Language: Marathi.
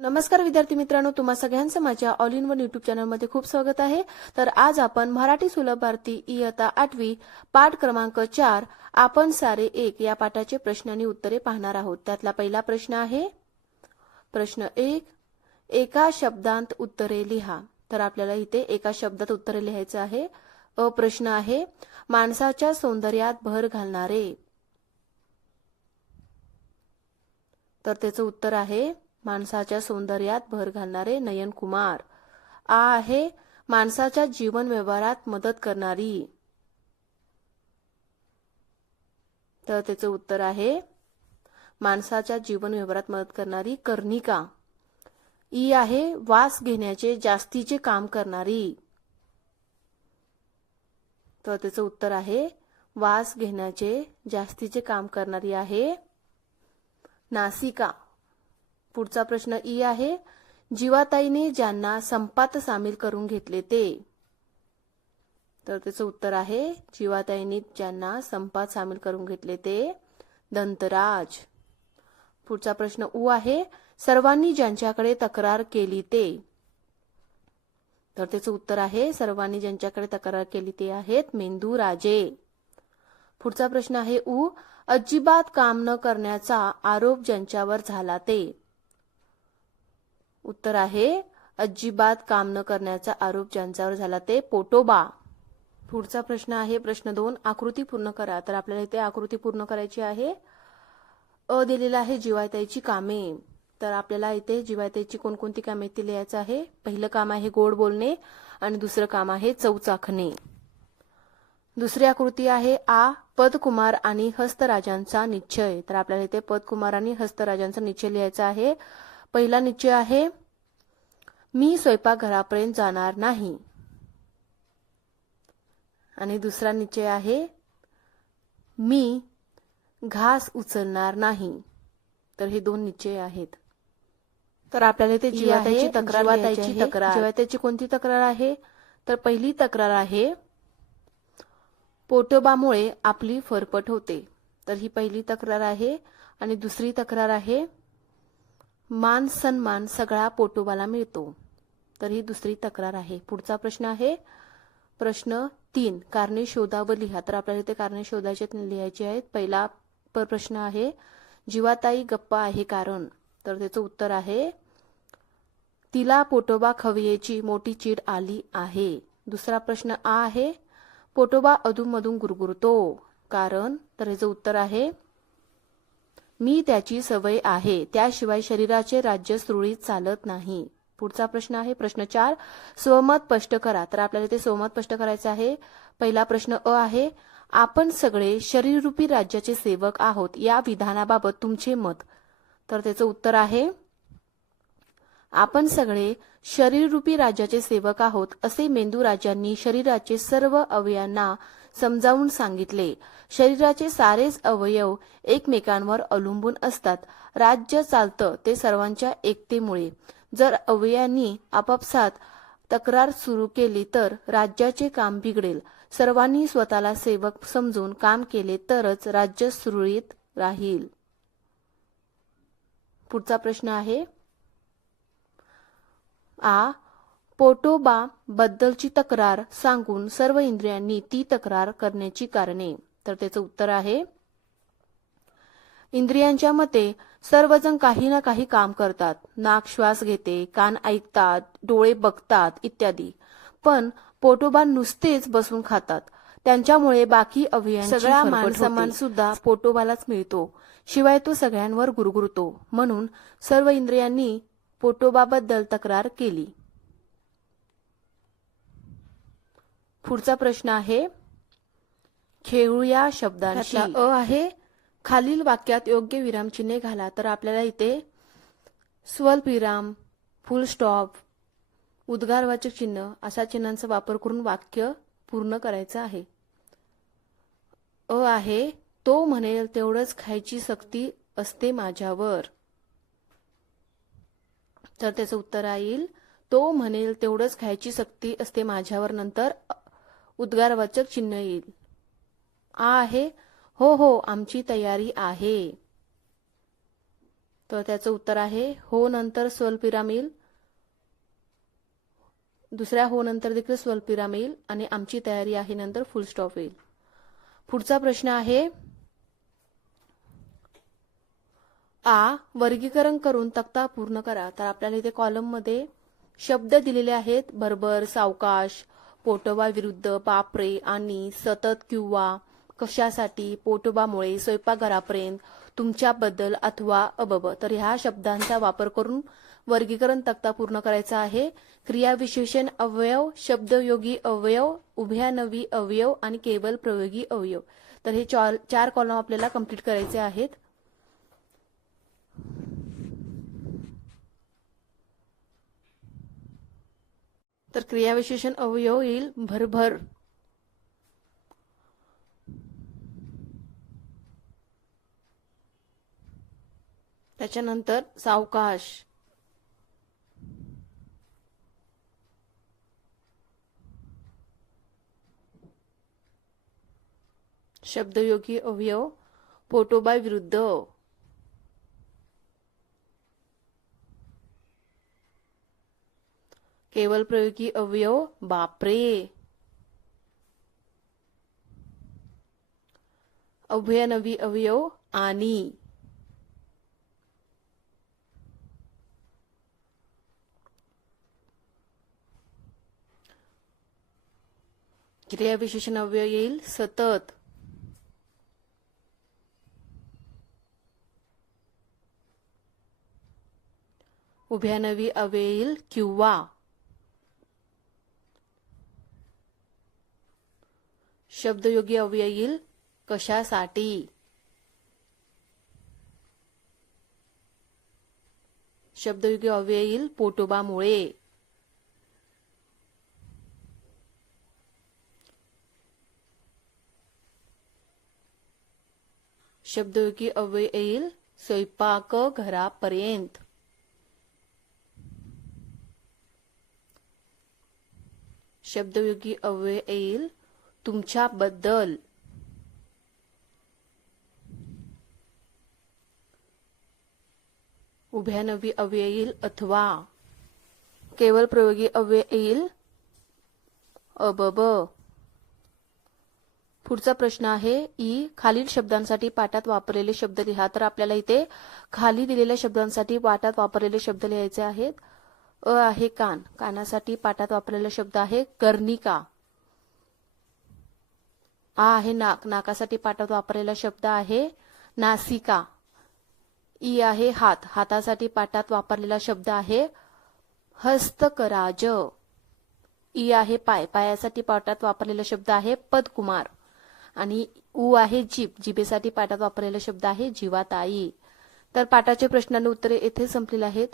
नमस्कार विद्यार्थी मित्रांनो तुम्हा सगळ्यांचं माझ्या ऑल इन वन युट्यूब चॅनलमध्ये खूप स्वागत आहे. तर आज आपण मराठी सुलभ भारती इयता आठवी पाठ क्रमांक चार आपण सारे एक या पाठाचे प्रश्न आणि उत्तरे पाहणार आहोत. त्यातला पहिला प्रश्न आहे प्रश्न एक एका शब्दांत उत्तरे लिहा. तर आपल्याला इथे एका शब्दात उत्तरे लिहायचं आहे. अ प्रश्न आहे माणसाच्या सौंदर्यात भर घालणारे. तर त्याचं उत्तर आहे माणसाच्या सौंदर्यात भर घालणारे नयन कुमार आ आहे माणसाच्या जीवन व्यवहारात मदत करणारी. तर त्याचं उत्तर आहे माणसाच्या जीवन व्यवहारात मदत करणारी कर्णिका. ई आहे वास घेण्याचे जास्तीचे काम करणारी. तर त्याचं उत्तर आहे वास घेण्याचे जास्तीचे काम करणारी आहे नासिका. पुढचा प्रश्न ई आहे. जीवाताईने ज्यांना संपात सामील करून घेतले ते. तर त्याचं उत्तर आहे जीवाताईने ज्यांना संपात सामील करून घेतले ते दंतराज. पुढचा प्रश्न उ आहे सर्वांनी ज्यांच्याकडे तक्रार केली ते. तर त्याचं उत्तर आहे सर्वांनी ज्यांच्याकडे तक्रार केली ते आहेत मेंदू राजे पुढचा प्रश्न आहे उ अजिबात काम न करण्याचा आरोप ज्यांच्यावर झाला ते. उत्तर आहे अजिबात काम न करण्याचा आरोप ज्यांच्यावर झाला ते पोटोबा. पुढचा प्रश्न आहे प्रश्न दोन आकृती पूर्ण करा. तर आपल्याला इथे आकृती पूर्ण करायची आहे. अ दिलेला आहे जिवायताईची कामे. तर आपल्याला इथे जिवायताईची कोणकोणती कामे ती लिहायचं आहे. पहिलं काम आहे गोड बोलणे. आणि दुसरं काम आहे चौचाखणे दुसरी आकृती आहे आ पदकुमार आणि हस्तराजांचा निश्चय. तर आपल्याला इथे पदकुमार आणि हस्तराजांचा निश्चय लिहायचा आहे. पहिला निश्चय आहे मी स्वयंपाकघरापर्यंत जाणार नाही. आणि दुसरा निश्चय आहे मी घास उचलणार नाही. तर हे दोन निश्चय आहेत. तर आपल्याला इथे जीवाताईची तक्रार तक्रार. जीवाताईची कोणती तक्रार आहे? तर पहिली तक्रार आहे पोटोबामुळे आपली फरफट होते. तर ही पहिली तक्रार आहे आणि दुसरी तक्रार आहे मान सन्मान सगळा पोटोबाला मिळतो. तर ही दुसरी तक्रार आहे. पुढचा प्रश्न आहे. प्रश्न तीन. कारणे शोधा व लिहा. तर आपल्याला इथे कारणे शोधायचे लिहायचे आहेत. पहिला प्रश्न आहे जीवाताई गप्पा आहे कारण. तर त्याचं उत्तर आहे तिला पोटोबा खवयेची मोठी चीड आली आहे. दुसरा प्रश्न आ आहे पोटोबा अधूनमधून गुरगुरतो. कारण तर याचं उत्तर आहे मी त्याची सवय आहे त्याशिवाय शरीराचे राज्य सुरळीत चालत नाही. पुढचा प्रश्न आहे प्रश्न चार स्वमत स्पष्ट करा. तर आपल्याला ते स्वमत स्पष्ट करायचं आहे. पहिला प्रश्न अ आहे आपण सगळे शरीररूपी राज्याचे सेवक आहोत या विधानाबाबत तुमचे मत. तर त्याचं उत्तर आहे आपण सगळे शरीररूपी राज्याचे सेवक आहोत असे मेंदू राजांनी शरीराचे सर्व अवयांना समजावून सांगितले. शरीराचे सारेच अवयव एकमेकांवर अवलंबून असतात. राज्य चालतं ते सर्वांच्या एकतेमुळे. जर अवयांनी आपापसात तक्रार सुरू केली तर राज्याचे काम बिघडेल. सर्वांनी स्वतःला सेवक समजून काम केले तरच राज्य सुरळीत राहील. पुढचा प्रश्न आहे आ. पोटोबा बद्दलची तक्रार सांगून सर्व इंद्रियांनी ती तक्रार करण्याची कारणे. तर त्याचं उत्तर आहे. इंद्रियांच्या मते सर्वजण काही ना काही काम करतात. नाक श्वास घेते कान ऐकतात डोळे बघतात इत्यादी. पण पोटोबा नुसतेच बसून खातात. त्यांच्यामुळे बाकी अवयव सगळा मान सन्मान सुद्धा पोटोबालाच मिळतो. शिवाय तो सगळ्यांवर गुरगुरतो. म्हणून सर्व इंद्रियांनी पोटोबाबद्दल तक्रार केली. पुढचा प्रश्न आहे खेळूया शब्दांशी. अ आहे खालील वाक्यात योग्य विरामचिन्हे घाला तर आपल्याला इथे स्वल्प विराम फुल स्टॉप उद्गारवाचक चिन्ह असा चिन्हांचा वापर करून वाक्य पूर्ण करायचं आहे. अ आहे तो म्हणेल तेवढंच खायची सक्ती असते माझ्यावर. तर त्याचं उत्तर येईल तो म्हणेल तेवढंच खायची सक्ती असते माझ्यावर नंतर उद्गारवाचक चिन्ह येईल. आ आहे? हो हो आमची तयारी आहे. तर त्याचं उत्तर आहे हो नंतर स्वल्पिराम येईल दुसऱ्या हो नंतर देखील स्वल्पिराम येईल आणि आमची तयारी आहे नंतर फुल स्टॉप येईल. पुढचा प्रश्न आहे आ वर्गीकरण करून तक्ता पूर्ण करा. तर आपल्याला इथे कॉलममध्ये शब्द दिलेले आहेत. भरभर सावकाश पोटोबा विरुद्ध बापरे आणि सतत किंवा कशासाठी पोटोबामुळे स्वयंपाकघरापर्यंत तुमच्याबद्दल अथवा अबब. तर ह्या शब्दांचा वापर करून वर्गीकरण तक्ता पूर्ण करायचा आहे. क्रियाविशेषण अवयव शब्दयोगी अवयव उभयानवी अवयव आणि केवल प्रयोगी अवयव. तर हे चार कॉलम आपल्याला कंप्लीट करायचे आहेत. तर क्रियाविशेषण अवयव येईल भरभर. त्याच्यानंतर सावकाश. शब्दयोगी अवयव पोटोबा विरुद्ध. केवल प्रयोगी अवयव बापरे. अभयनवी अवयव आणि. क्रियाविशेषण अव्यय येईल सतत. उभयानवी अव्यय येईल किंवा. शब्दयोगी अव्यय येईल? कशासाठी? शब्दयोगी अव्यय येईल पोटोबामुळे. शब्दयोगी अव्यय येईल स्वयंपाक घरापर्यंत. शब्दयोगी अव्यय येईल तुमच्याबद्दल. उभ्यानवी अव्यय येईल अथवा केवळ प्रयोगी अव्यय येईल? अबब. पुढचा प्रश्न आहे ई खालील शब्दांसाठी पाठात वापरलेले शब्द लिहा. तर आपल्याला इथे खाली दिलेल्या शब्दांसाठी पाठात वापरलेले शब्द लिहायचे आहेत. अ आहे कान. कानासाठी पाठात वापरलेला शब्द आहे कर्णिका. आ आहे नाक नाकासाठी पाठात वापरलेला शब्द आहे नासिका. ई आहे हात हातासाठी पाठात वापरलेला शब्द आहे हस्तकराज. ई आहे पाय पायासाठी पाठात वापरलेला शब्द आहे पदकुमार. आणि ऊ आहे जीभ जिभेसाठी पाठात वापरलेला शब्द आहे जीवाताई. तर पाठाचे प्रश्नांनी उत्तरे येथे संपलेले आहेत.